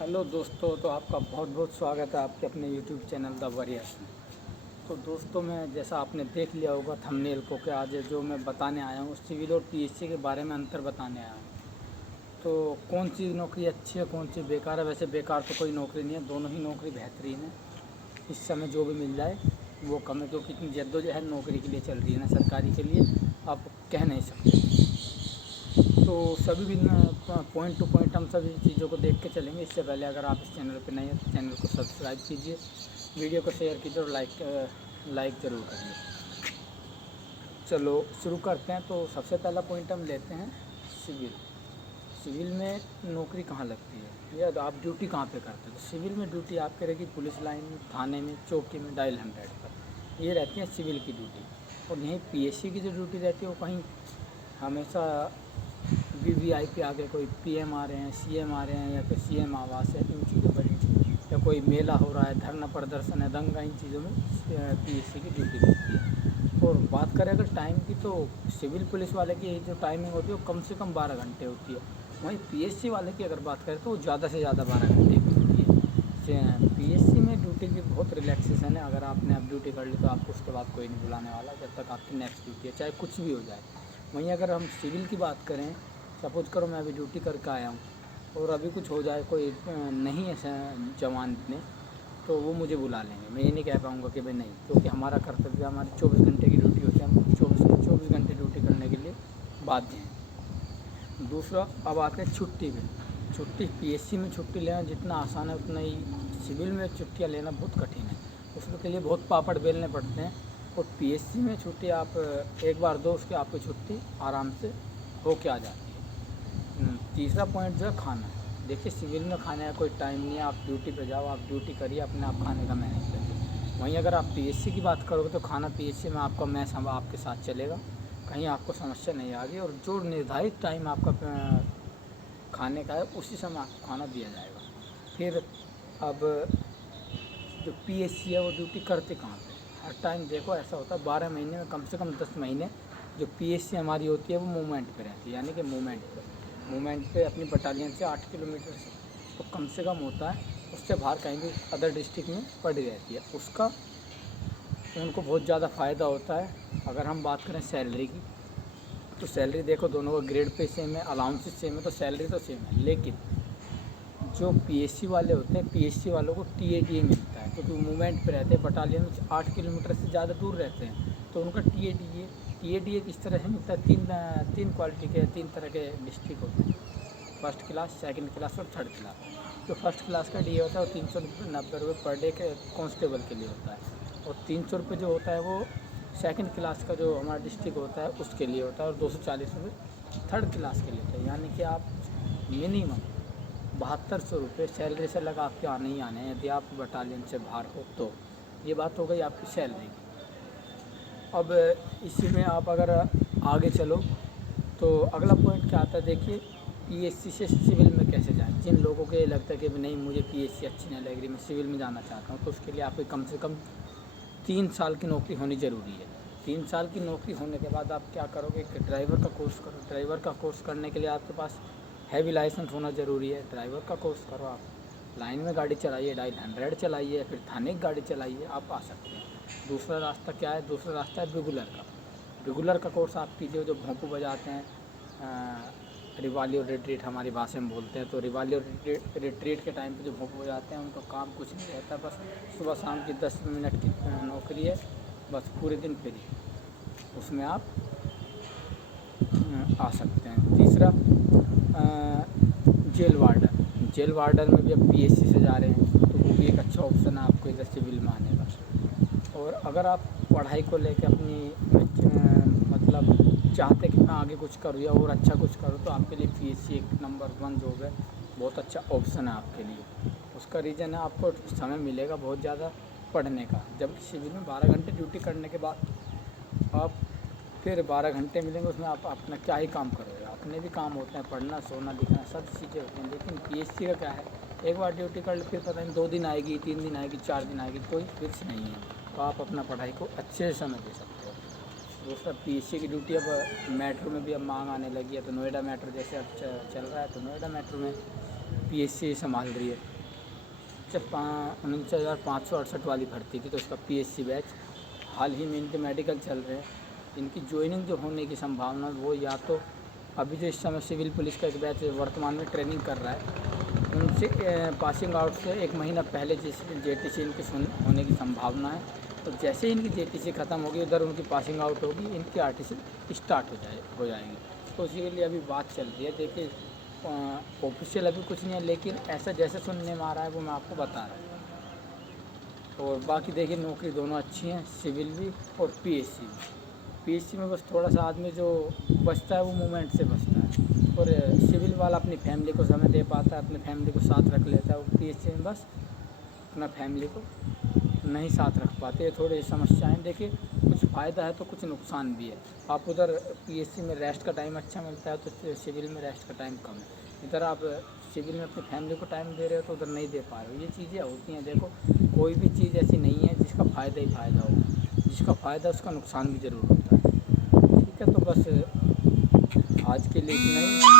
Hello दोस्तों, तो आपका बहुत बहुत स्वागत है आपके अपने यूट्यूब चैनल द वॉरियर्स में। तो दोस्तों, मैं जैसा आपने देख लिया होगा थंबनेल को कि आज जो मैं बताने आया हूँ सिविल और पीएससी के बारे में अंतर बताने आया हूँ। तो कौन सी नौकरी अच्छी है, कौन सी बेकार है। वैसे बेकार तो कोई नौकरी नहीं है, दोनों ही नौकरी बेहतरीन है। इस समय जो भी मिल जाए वो कम है, क्योंकि इतनी जद्दोजहद नौकरी के लिए चल रही है ना सरकारी के लिए, आप कह नहीं सकते। तो सभी भी पॉइंट टू पॉइंट हम सभी चीज़ों को देख के चलेंगे। इससे पहले अगर आप इस चैनल पर नए हैं तो चैनल को सब्सक्राइब कीजिए, वीडियो को शेयर कीजिए और लाइक ज़रूर करिए। चलो शुरू करते हैं। तो सबसे पहला पॉइंट हम लेते हैं सिविल। सिविल में नौकरी कहाँ लगती है या आप ड्यूटी कहाँ पे करते हैं। तो सिविल में ड्यूटी आपकी रहेगी पुलिस लाइन में, थाने में, चौकी में, डायल 100 पर। ये रहती है सिविल की ड्यूटी। और यहीं पीएससी की जो ड्यूटी रहती है वो कहीं हमेशा वीवीआईपी आगे कोई पीएम आ रहे हैं, सीएम आ रहे हैं या फिर सीएम आवास है, इन चीज़ों पर, या कोई मेला हो रहा है, धरना प्रदर्शन है, दंगा, इन चीज़ों में पीएससी की ड्यूटी लगती है। और बात करें अगर टाइम की, तो सिविल पुलिस वाले की जो टाइमिंग होती है वो कम से कम 12 घंटे होती है। वहीं पीएससी वाले की अगर बात करें तो वो ज़्यादा से ज़्यादा 12 घंटे की होती है। पीएससी में ड्यूटी की बहुत रिलैक्सेशन है। अगर आपने अब ड्यूटी कर ली तो आपको उसके बाद कोई नहीं बुलाने वाला जब तक आपकी नेक्स्ट ड्यूटी है, चाहे कुछ भी हो जाए। वहीं अगर हम सिविल की बात करें, सपोज करो मैं अभी ड्यूटी करके आया हूँ और अभी कुछ हो जाए, कोई नहीं है जवान इतने, तो वो मुझे बुला लेंगे। मैं ये नहीं कह पाऊँगा कि भाई नहीं, क्योंकि हमारा कर्तव्य, हमारी 24 घंटे की ड्यूटी होती है, हम 24 घंटे ड्यूटी करने के लिए बाध्य हैं। दूसरा, अब आते हैं छुट्टी में। छुट्टी पीएससी में छुट्टी लेना जितना आसान है उतना ही सिविल में छुट्टियाँ लेना बहुत कठिन है। उसके लिए बहुत पापड़ बेलने पड़ते हैं। और पीएससी में छुट्टी आप एक बार दो, उसके आपकी छुट्टी आराम से हो के आ जाती है। तीसरा पॉइंट जो है खाना। देखिए सिविल में खाने का कोई टाइम नहीं है, आप ड्यूटी पे जाओ, आप ड्यूटी करिए, अपने आप खाने का मैनेज करिए। वहीं अगर आप पीएससी की बात करोगे तो खाना पीएससी में आपका मैस हम आपके साथ चलेगा, कहीं आपको समस्या नहीं आएगी। और जो निर्धारित टाइम आपका खाने का है उसी समय आपको खाना दिया जाएगा। फिर अब जो पीएससी है वो ड्यूटी करते कहाँ पे, हर टाइम देखो ऐसा होता है 12 महीने में कम से कम 10 महीने जो पीएससी हमारी होती है वो मूवमेंट पे रहती है, यानी कि मूवमेंट पे अपनी बटालियन से 8 किलोमीटर से तो कम होता है, उससे बाहर कहीं भी अदर डिस्ट्रिक्ट में पड़ी रहती है। उसका उनको बहुत ज़्यादा फ़ायदा होता है। अगर हम बात करें सैलरी की, तो सैलरी देखो दोनों का ग्रेड पे सेम है, अलाउंसेस सेम है, तो सैलरी तो सेम है। लेकिन जो पीएससी वाले होते हैं, पीएससी वालों को टीएडीए मिलता है, क्योंकि वो मूवमेंट पे रहते हैं, बटालियन में 8 किलोमीटर से ज़्यादा दूर रहते हैं, तो उनका टीएडीए किस तरह से मिलता है। तीन क्वालिटी के, 3 तरह के डिस्ट्रिक्ट होते हैं, फर्स्ट क्लास, सेकंड क्लास और थर्ड क्लास। जो फर्स्ट क्लास का डीए होता है वो 390 रुपये पर डे के कांस्टेबल के लिए होता है, और 300 रुपये जो होता है वो सेकंड क्लास का जो हमारा डिस्ट्रिक्ट होता है उसके लिए होता है, और 240 रुपये थर्ड क्लास के लिए होता है। यानी कि आप मिनिमम 7200 रुपये सैलरी से लगा के आने ही आने हैं, यदि आप बटालियन से बाहर हो तो। ये बात हो गई आपकी सैलरी की। अब इसी में आप अगर आगे चलो तो अगला पॉइंट क्या आता है, देखिए पीएससी से सिविल में कैसे जाएं। जिन लोगों को ये लगता है कि नहीं मुझे पीएससी अच्छी नहीं लग रही, मैं सिविल में जाना चाहता हूँ, तो उसके लिए आपको कम से कम 3 साल की नौकरी होनी ज़रूरी है। 3 साल की नौकरी होने के बाद आप क्या करोगे कि ड्राइवर का कोर्स करो। ड्राइवर का कोर्स करने के लिए आपके पास हैवी लाइसेंस होना ज़रूरी है। ड्राइवर का कोर्स करो, आप लाइन में गाड़ी चलाइए, डायल 100 चलाइए, फिर थाने की गाड़ी चलाइए, आप आ सकते हैं। दूसरा रास्ता क्या है, दूसरा रास्ता है रेगुलर का। रेगुलर का कोर्स आप कीजिए, जो भोंपू बजाते हैं, रिवाली और रिट्रीट हमारी भाषा में बोलते हैं। तो रिवाली और रिट्रीट के टाइम पे जो भोंपू बजाते हैं उनका काम कुछ नहीं रहता, बस सुबह शाम की 10 मिनट की नौकरी है, बस पूरे दिन फ्री, उसमें आप आ सकते हैं। तीसरा जेल वार्डन। जेल वार्डन में भी अब पीएससी से जा रहे हैं तो वो भी एक अच्छा ऑप्शन है आपको इधर सिविल में आने का। और अगर आप पढ़ाई को लेकर अपनी मतलब चाहते कि मैं आगे कुछ करूँ या और अच्छा कुछ करूँ, तो आपके लिए पीएससी एक नंबर 1 जॉब है, बहुत अच्छा ऑप्शन है आपके लिए। उसका रीज़न है आपको समय मिलेगा बहुत ज़्यादा पढ़ने का, जबकि सिविल में 12 घंटे ड्यूटी करने के बाद आप फिर 12 घंटे मिलेंगे, उसमें आप अपना क्या ही काम करोगे। अपने भी काम होते हैं, पढ़ना, सोना, लिखना, सब चीज़ें होती हैं। लेकिन पीएससी का क्या है, एक बार ड्यूटी कर ली फिर पता नहीं 2 दिन आएगी, 3 दिन आएगी, 4 दिन आएगी, कोई फिक्स नहीं है, तो आप अपना पढ़ाई को अच्छे से समय दे सकते हो। दूसरा पीएससी की ड्यूटी अब मेट्रो में भी अब मांग आने लगी है, तो नोएडा मेट्रो जैसे अब चल रहा है, तो नोएडा मेट्रो में पीएससी संभाल रही है। 49,568 वाली भर्ती थी, तो इसका पीएससी बैच हाल ही में इनके मेडिकल चल रहे हैं। इनकी ज्वाइनिंग जो होने की संभावना वो या तो अभी जो इस समय सिविल पुलिस का एक बैच वर्तमान में ट्रेनिंग कर रहा है, उनसे पासिंग आउट से 1 महीना पहले जैसे जेटीसी इनकी होने की संभावना है। तो जैसे ही इनकी जेटीसी ख़त्म होगी उधर उनकी पासिंग आउट होगी, इनकी आरटीसी स्टार्ट हो जाएगी। तो उसी के लिए अभी बात चल रही है। देखिए ऑफिशियल अभी कुछ नहीं है, लेकिन ऐसा जैसे सुनने में आ रहा है वो मैं आपको बता रहा हूँ। और बाकी देखिए नौकरी दोनों अच्छी हैं, सिविल भी और पीएससी भी। पीएससी में बस थोड़ा सा आदमी जो बचता है वो मूवमेंट से बचता है, और सिविल वाला अपनी फैमिली को समय दे पाता है, अपनी फैमिली को साथ रख लेता है। वो पीएससी में बस अपना फैमिली को नहीं साथ रख पाते, ये थोड़ी समस्याएं। देखिए कुछ फ़ायदा है तो कुछ नुकसान भी है। आप उधर पीएससी में रेस्ट का टाइम अच्छा मिलता है तो सिविल में रेस्ट का टाइम कम है। इधर आप सिविल में अपनी फैमिली को टाइम दे रहे हो तो उधर नहीं दे पा रहे हो। ये चीज़ें होती हैं। देखो कोई भी चीज़ ऐसी नहीं है जिसका फ़ायदा ही फ़ायदा हो, जिसका फ़ायदा उसका नुकसान भी ज़रूर होता है। ठीक है, तो बस आज के लिए इतना ही।